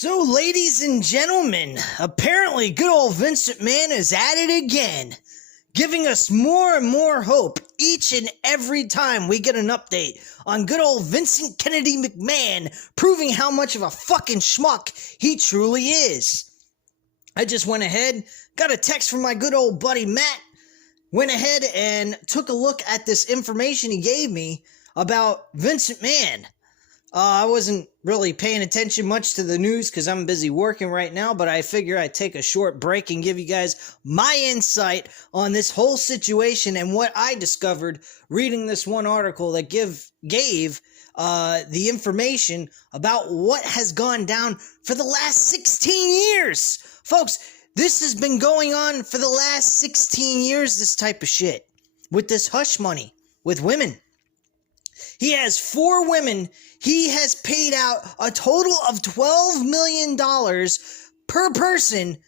So, ladies and gentlemen, apparently good old Vince McMahon is at it again, giving us more and more hope each and every time we get an update on good old Vincent Kennedy McMahon, proving how much of a fucking schmuck he truly is. I just went ahead, got a text from my good old buddy Matt, went ahead and took a look at this information he gave me about Vince McMahon. I wasn't really paying attention much to the news because I'm busy working right now, but I figure I'd take a short break and give you guys my insight on this whole situation and what I discovered reading this one article that gave the information about what has gone down for the last 16 years. Folks, this has been going on for the last 16 years, this type of shit, with this hush money, with women. He has 4 women. He has paid out a total of $12 million per person,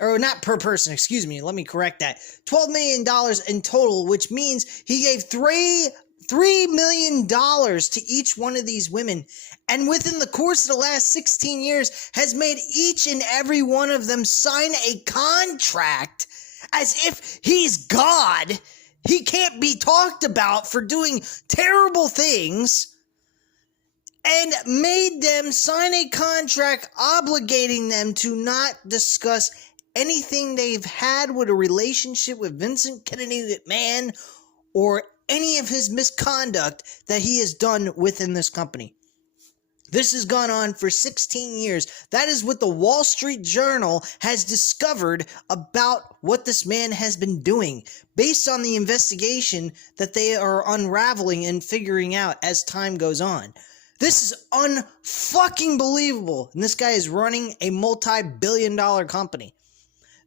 or not per person, excuse me, let me correct that. $12 million in total, which means he gave $3 million to each one of these women. And within the course of the last 16 years has made each and every one of them sign a contract as if he's God. He can't be talked about for doing terrible things, and made them sign a contract obligating them to not discuss anything they've had with a relationship with Vincent Kennedy McMahon or any of his misconduct that he has done within this company. This has gone on for 16 years. That is what the Wall Street Journal has discovered about what this man has been doing, based on the investigation that they are unraveling and figuring out as time goes on. This is unfucking believable. And this guy is running a multi-billion-dollar company.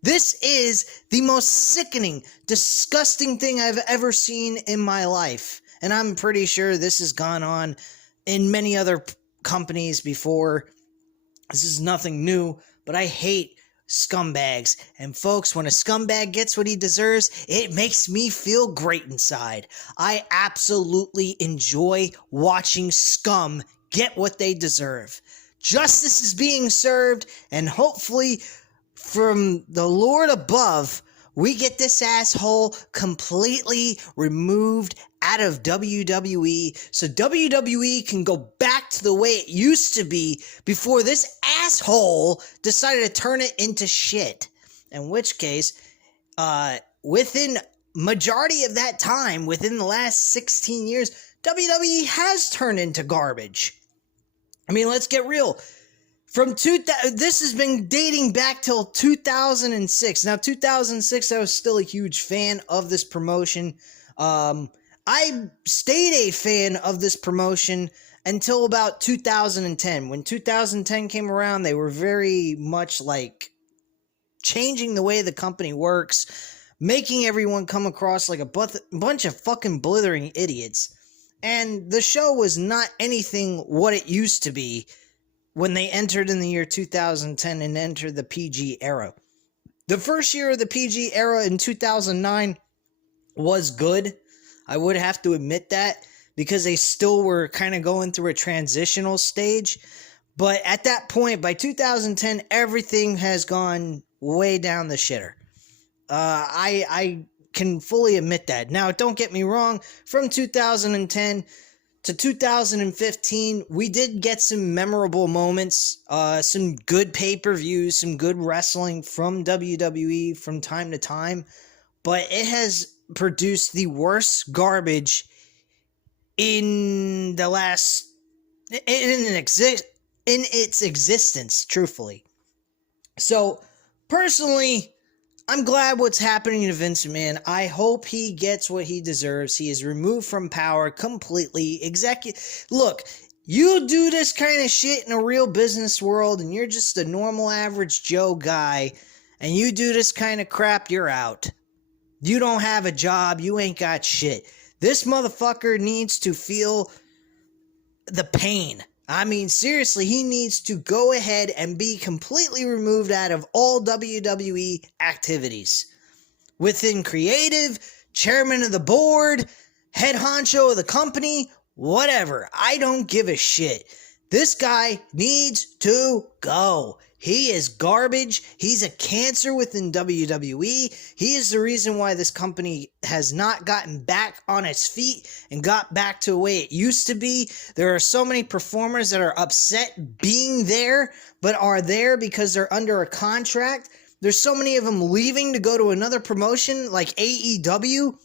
This is the most sickening, disgusting thing I've ever seen in my life. And I'm pretty sure this has gone on in many other companies before. This is nothing new, but I hate scumbags. And folks, when a scumbag gets what he deserves, it makes me feel great inside. I absolutely enjoy watching scum get what they deserve. Justice is being served, and hopefully from the Lord above, we get this asshole completely removed out of WWE so WWE can go back to the way it used to be before this asshole decided to turn it into shit. In which case, within majority of that time, within the last 16 years, WWE has turned into garbage. I mean, let's get real. This has been dating back till 2006. Now, 2006, I was still a huge fan of this promotion. I stayed a fan of this promotion until about 2010. When 2010 came around, they were very much like changing the way the company works, making everyone come across like a bunch of fucking blithering idiots. And the show was not anything what it used to be when they entered in the year 2010 and entered the PG era. The first year of the PG era in 2009 was good. I would have to admit that, because they still were kind of going through a transitional stage. But at that point, by 2010, everything has gone way down the shitter. I can fully admit that. Now, don't get me wrong, from 2010 to 2015, we did get some memorable moments, some good pay-per-views, some good wrestling from WWE from time to time, but it has produced the worst garbage in its existence, truthfully. So, personally, I'm glad what's happening to Vince McMahon. I hope he gets what he deserves. He is removed from power completely. Look, you do this kind of shit in a real business world, and you're just a normal average Joe guy, and you do this kind of crap, you're out. You don't have a job. You ain't got shit. This motherfucker needs to feel the pain. I mean, seriously, he needs to go ahead and be completely removed out of all WWE activities. Within creative, chairman of the board, head honcho of the company, whatever. I don't give a shit. This guy needs to go. He is garbage. He's a cancer within WWE. He is the reason why this company has not gotten back on its feet and got back to the way it used to be. There are so many performers that are upset being there, but are there because they're under a contract. There's so many of them leaving to go to another promotion like AEW.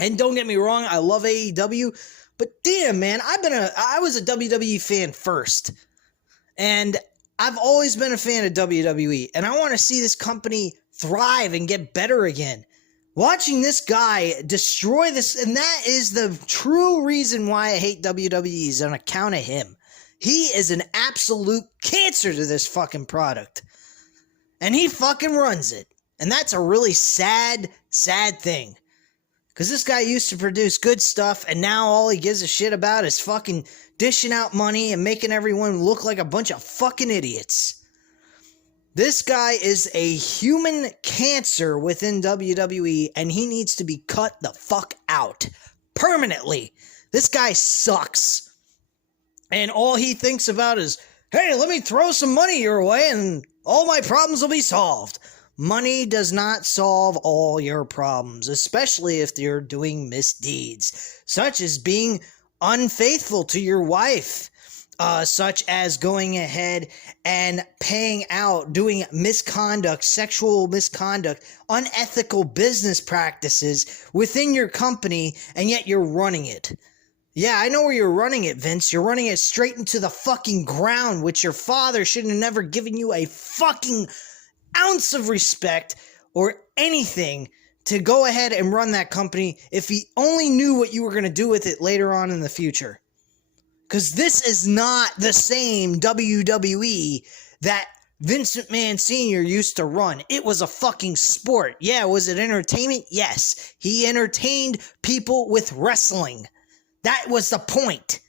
And don't get me wrong, I love AEW. But damn, man, I was a WWE fan first. And I've always been a fan of WWE. And I want to see this company thrive and get better again. Watching this guy destroy this, and that is the true reason why I hate WWE, is on account of him. He is an absolute cancer to this fucking product. And he fucking runs it. And that's a really sad, sad thing. Because this guy used to produce good stuff, and now all he gives a shit about is fucking dishing out money and making everyone look like a bunch of fucking idiots. This guy is a human cancer within WWE, and he needs to be cut the fuck out. Permanently. This guy sucks. And all he thinks about is, hey, let me throw some money your way, and all my problems will be solved. Money does not solve all your problems, especially if you're doing misdeeds, such as being unfaithful to your wife, such as going ahead and paying out, doing misconduct, sexual misconduct, unethical business practices within your company, and yet you're running it. Yeah, I know where you're running it, Vince. You're running it straight into the fucking ground, which your father should have never given you a fucking ounce of respect or anything to go ahead and run that company if he only knew what you were going to do with it later on in the future. Because this is not the same WWE that Vince McMahon Sr. used to run. It was a fucking sport. Yeah, was it entertainment? Yes. He entertained people with wrestling. That was the point.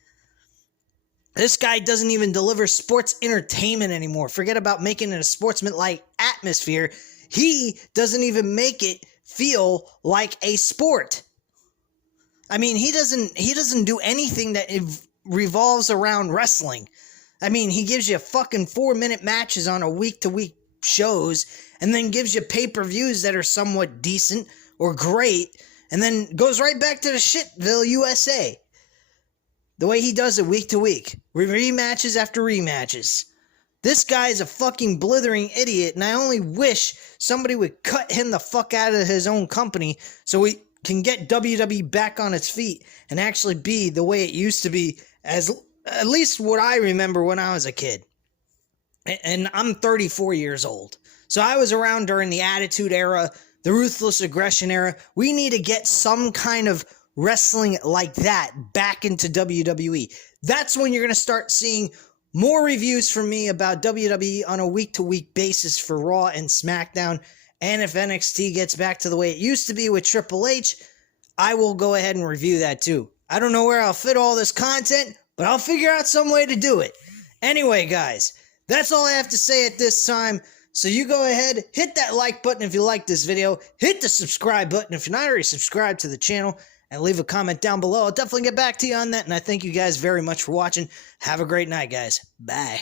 This guy doesn't even deliver sports entertainment anymore. Forget about making it a sportsman-like atmosphere. He doesn't even make it feel like a sport. I mean, he doesn't do anything that revolves around wrestling. I mean, he gives you fucking 4-minute matches on a week-to-week shows, and then gives you pay-per-views that are somewhat decent or great, and then goes right back to the Shitville, USA. The way he does it week to week. Rematches after rematches. This guy is a fucking blithering idiot, and I only wish somebody would cut him the fuck out of his own company so we can get WWE back on its feet and actually be the way it used to be, as at least what I remember when I was a kid. And I'm 34 years old. So I was around during the Attitude Era, the Ruthless Aggression Era. We need to get some kind of wrestling like that back into WWE. That's when you're going to start seeing more reviews from me about WWE on a week-to-week basis for Raw and SmackDown. And if NXT gets back to the way it used to be with Triple H, I will go ahead and review that too. I don't know where I'll fit all this content, but I'll figure out some way to do it. Anyway, guys, that's all I have to say at this time. So you go ahead, hit that like button if you like this video, hit the subscribe button if you're not already subscribed to the channel, and leave a comment down below. I'll definitely get back to you on that, and I thank you guys very much for watching. Have a great night, guys. Bye.